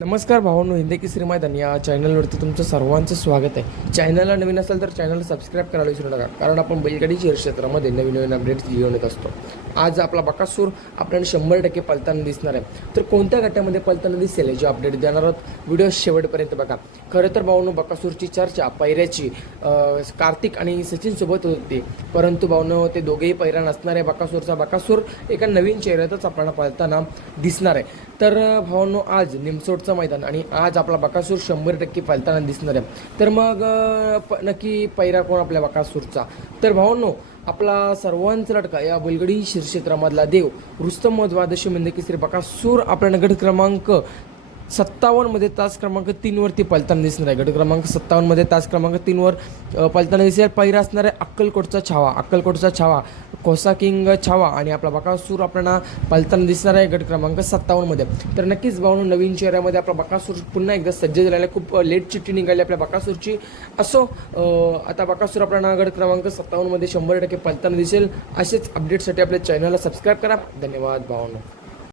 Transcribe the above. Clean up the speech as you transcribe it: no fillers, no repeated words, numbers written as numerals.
नमस्कार भावांनो, हिंदी केसरी मैदान या चॅनलवरती तुमचं सर्वांचं स्वागत आहे. चॅनलला नवीन असेल तर चॅनलला सबस्क्राईब करायला विसरू नका, कारण आपण बैलगाडी शहर क्षेत्रामध्ये नवीन नवीन अपडेट्स घेऊन येत असतो. आज आपला बकासूर आपल्याला 100% पळताना दिसणार आहे. तर कोणत्या गटामध्ये पळताना दिसेल याची अपडेट देणार आहोत. व्हिडिओ शेवटपर्यंत बघा. खरं तर भावांनो, बकासूरची चर्चा पैऱ्याची कार्तिक आणि सचिन सोबत होती, परंतु भावांनो ते दोघेही पैरा नसणार आहे. बकासूर एका नवीन चेहऱ्यातच आपल्याला पळताना दिसणार आहे. तर भावांनो, आज निमसोडचं मैदान आणि आज आपला बकासूर 100% पळताना दिसणार आहे. तर मग नक्की पैरा कोण आपल्या बकासूरचा? तर भावांनो, आपला सर्वांचा लटका या बैलगाडी क्षेत्रामधला देव रुस्तम द्वादशी हिंद केसरी बकासूर आपल्या गट क्रमांक 57 मध्ये तास क्रमांक 3 वरती पळताना दिसणार आहे. गट क्रमांक 57 मध्ये तास क्रमांक 3 वर पळताना दिसेल. पहिरा असणार आहे अक्कलकोटचा छावा कोसा किंग छावा आणि आपला बकासूर आपल्याला पळताना दिसणार आहे गट क्रमांक 57 मध्ये. तर नक्कीच भावनो, नवीन चेहऱ्यामध्ये आपला बकासूर पुन्हा एकदा सज्ज झालेला आहे. खूप लेट चिठ्ठी निघाली आपल्या बकासूरची. असो, आता बकासूर आपल्याला गट क्रमांक 57 मध्ये 100% पळताना दिसेल. असेच अपडेटसाठी आपल्या चॅनलला सबस्क्राईब करा. धन्यवाद भावनो.